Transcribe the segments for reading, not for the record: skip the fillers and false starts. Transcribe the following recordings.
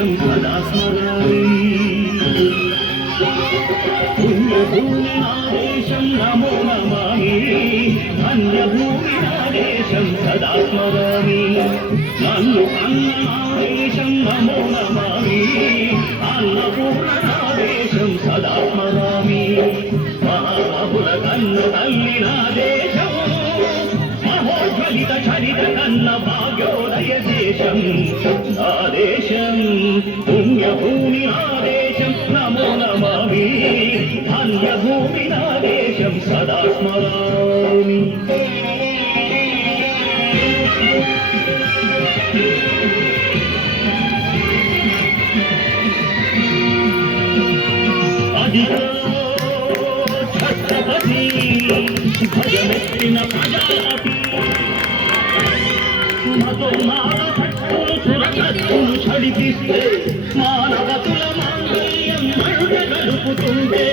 నాదేశం సదా స్మరామి పుణ్యభూమి నాదేశం నమో నమామి ధన్యభూమి నాదేశం సదా స్మరామి నన్ను అన్న నాదేశం నమో నమామి అన్నపూర్ణ నాదేశం సదా స్మరామి మహాబహుల కన్ను తల్లి నాదేశం మహోజ్వలిత చరిత కన్న భాగ్యోదయ దేశం నాదేశం పుణ్యభూమి నాదేశం నమో నమామి ధన్యభూమి నాదేశం సదా స్మరామి ఛత్రపతి భజమెత్తిన ప్రజాపతి మతోన్మాద శక్తులు సురకత్తులు చడిపిస్తే మానవతుల మాంగళ్యం మంట గడుపుతుంటే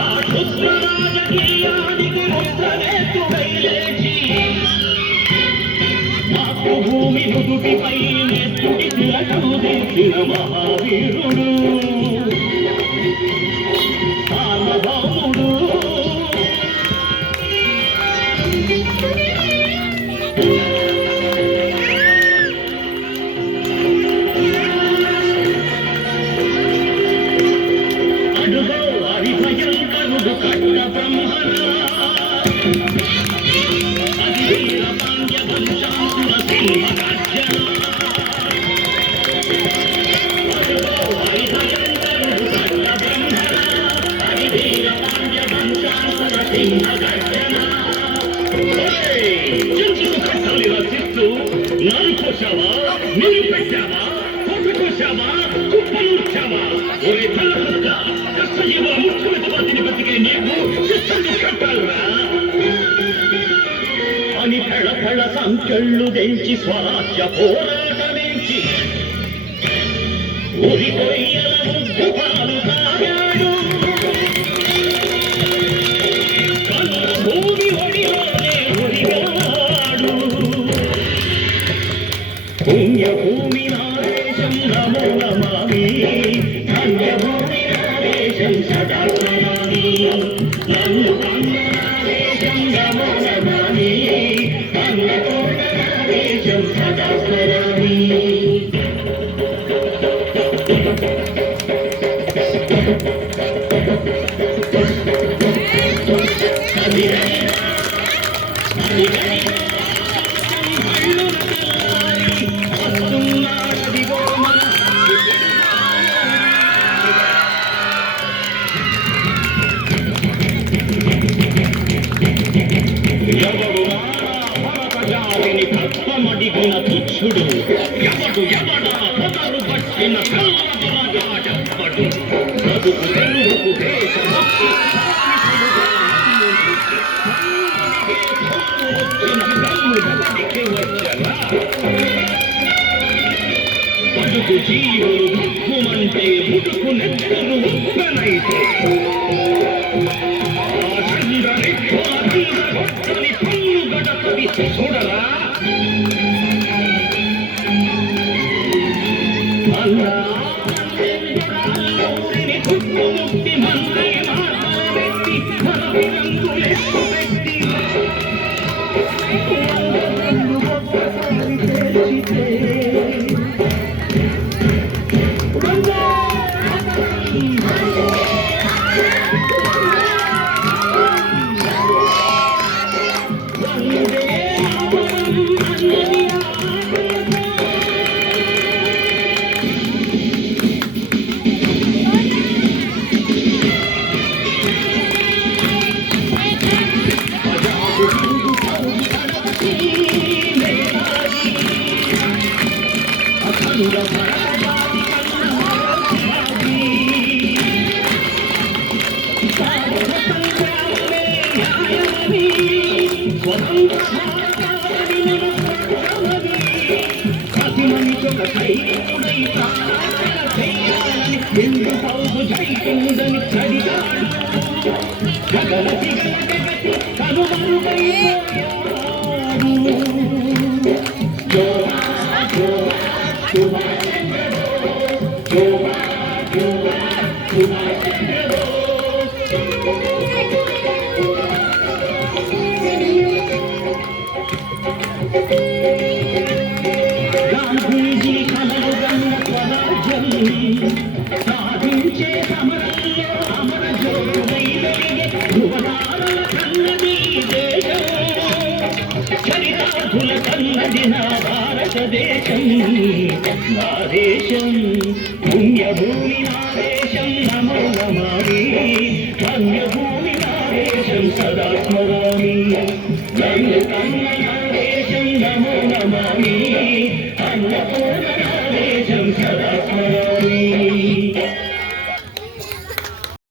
ఆ క్షుద్ర రాజకీయానికి ముద్రనేతుడై లేచి మాతృభూమి నుదుటిపై నెత్తుటి తిలకం దిద్దిన మహావీరుడు సార్వభౌముడు అడుగో హరిభయంకరుడు కట్ట బ్రహ్మణ అధీర పాండ్య వంశాంకుర సింహ గర్జన అడుగో హరిభయంకరుడు కట్ట బ్రహ్మణ అధీర పాండ్య వంశాంకుర సింహ గర్జన చెంచుకు కట్టాలి రచిస్తూ నరుకొచ్చావా నిలిపెట్టావా కొట్టుకొచ్చావా కుప్పలుచ్చావా ఒరే తలకొక్క కష్టజీవ ముఖ్యమైన వాటిని బతికే నీకు చెంచుకు కట్టాలరా అని ఫెళ ఫెళ సంకెళ్ళు తెంచి స్వరాజ్య పోరాటమేంచి ఉరి కొయ్యల ముగ్గు పాలు తాగాడు కన్ను భూమి ఒడిలోనే ఒడిగాడు పుణ్యభూమి నాదేశం నమో నమామి ధన్యభూమి నాదేశం సదా స్మరామి నన్ను కన్న నాదేశం నమో నమామి అన్నపూర్ణ నాదేశం సదా స్మరామి పద్మమడిగిన పుచ్చుడు ఎవడు ఎవడా పొగరు పట్టిన కల్లరాజాడెవ్వడు చదువు తెలుగు దేశభక్తి బతుకు జీవులు భగ్గుమంటే పుట్టుకు నెత్తరు ఉప్పనైతే పన్ను గడపది చూడరా అల్లూరిని చుట్టుముట్టి మంది మాట్లాడెత్తి రంగులెత్తు పెట్టి జోహార్ జోహార్ సుభాష్ చంద్ర బోస్ జోహార్ జోహార్ సుభాష్ చంద్ర బోస్ గాంధీజీ కలలు గన్న స్వరాజ్యం సాధించే సమరంలో అమర జ్యోతివై వెలిగే ధృవతారల కన్నది దేశం చరితార్థుల కన్నది నా భారతదేశం నా దేశం పుణ్యభూమి నా దేశం నమో నమామి పుణ్యభూమి నా దేశం సదా స్మరామి నన్ను కన్న నా దేశం నమో నమామి అన్నపూర్ణ నా దేశం సదా